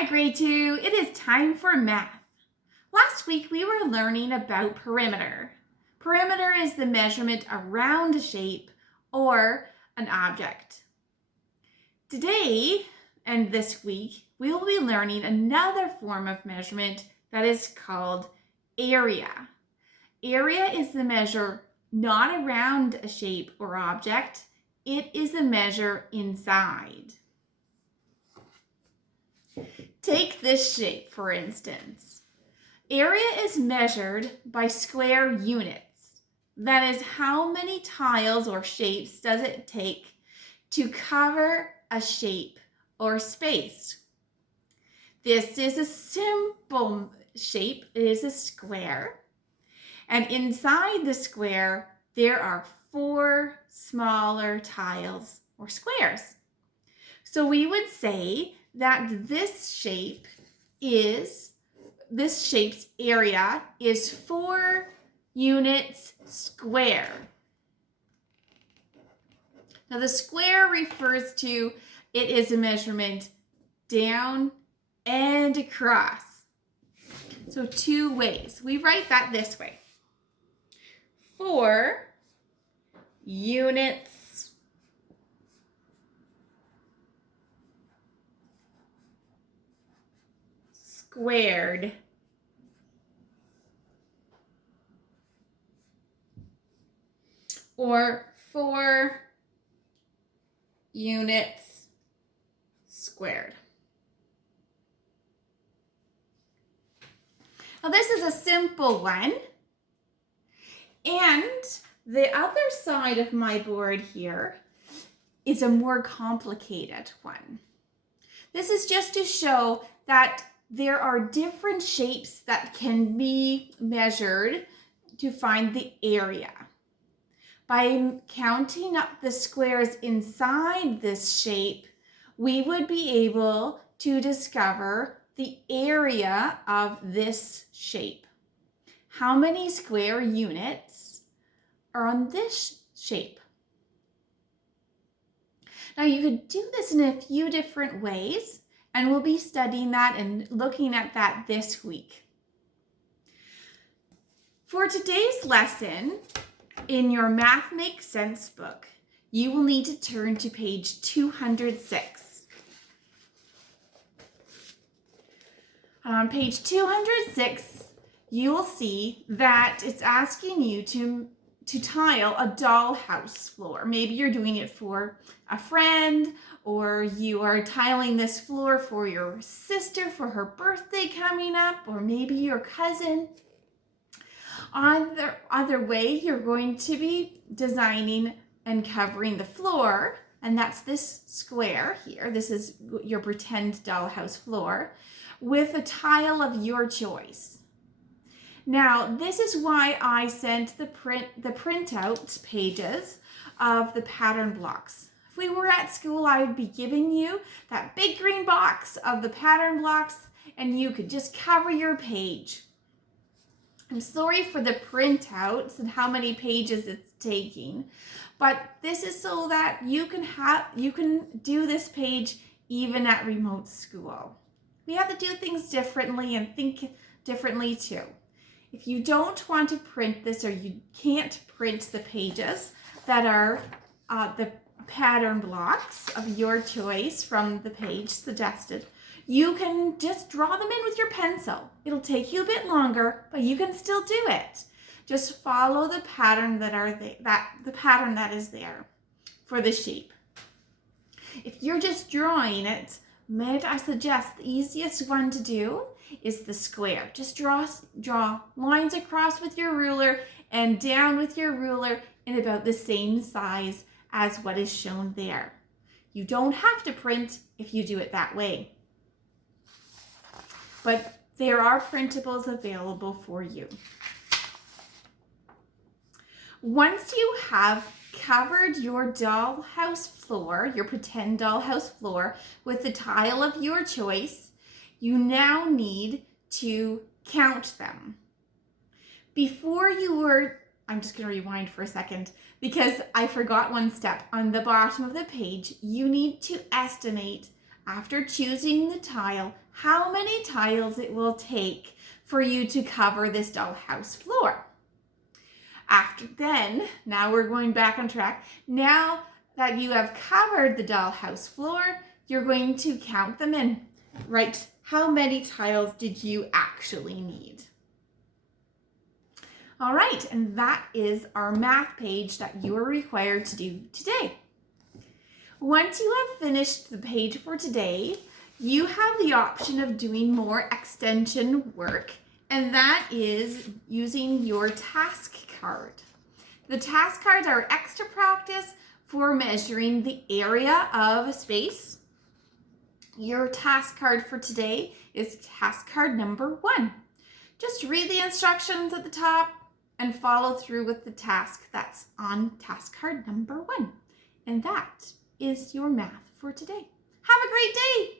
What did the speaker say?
Hi, grade 2. It is time for math. Last week we were learning about perimeter. Perimeter is the measurement around a shape or an object. Today and this week we will be learning another form of measurement that is called area. Area is the measure not around a shape or object. It is a measure inside. Take this shape, for instance. Area is measured by square units. That is, how many tiles or shapes does it take to cover a shape or space? This is a simple shape. It is a square. And inside the square, there are 4 smaller tiles or squares. So we would say that this shape's area is 4 units square. Now the square refers to it is a measurement down and across. So 2 ways. We write that this way. 4 units squared. Or 4 units squared. Now this is a simple one. And the other side of my board here is a more complicated one. This is just to show that there are different shapes that can be measured to find the area. By counting up the squares inside this shape, we would be able to discover the area of this shape. How many square units are on this shape? Now you could do this in a few different ways, and we'll be studying that and looking at that this week. For today's lesson, in your Math Makes Sense book, you will need to turn to page 206. On page 206, you will see that it's asking you to tile a dollhouse floor. Maybe you're doing it for a friend, or you are tiling this floor for your sister for her birthday coming up, or maybe your cousin. Other way, you're going to be designing and covering the floor, and that's this square here. This is your pretend dollhouse floor with a tile of your choice. Now, this is why I sent the printout pages of the pattern blocks. If we were at school, I would be giving you that big green box of the pattern blocks, and you could just cover your page. I'm sorry for the printouts and how many pages it's taking, but this is so that you can do this page even at remote school. We have to do things differently and think differently too. If you don't want to print this, or you can't print the pages that are the pattern blocks of your choice from the page suggested, you can just draw them in with your pencil. It'll take you a bit longer, but you can still do it. Just follow the pattern the pattern that is there for the shape. If you're just drawing it, might I suggest the easiest one to do is the square. Just draw lines across with your ruler and down with your ruler in about the same size as what is shown there. You don't have to print if you do it that way, but there are printables available for you. Once you have covered your dollhouse floor, your pretend dollhouse floor, with the tile of your choice, you now need to count them. I'm just going to rewind for a second because I forgot one step. On the bottom of the page, you need to estimate after choosing the tile, how many tiles it will take for you to cover this dollhouse floor. Now we're going back on track. Now that you have covered the dollhouse floor, you're going to count them in. Right? How many tiles did you actually need? All right, and that is our math page that you are required to do today. Once you have finished the page for today, you have the option of doing more extension work, and that is using your task card. The task cards are extra practice for measuring the area of a space. Your task card for today is task card number 1. Just read the instructions at the top and follow through with the task that's on task card number 1. And that is your math for today. Have a great day!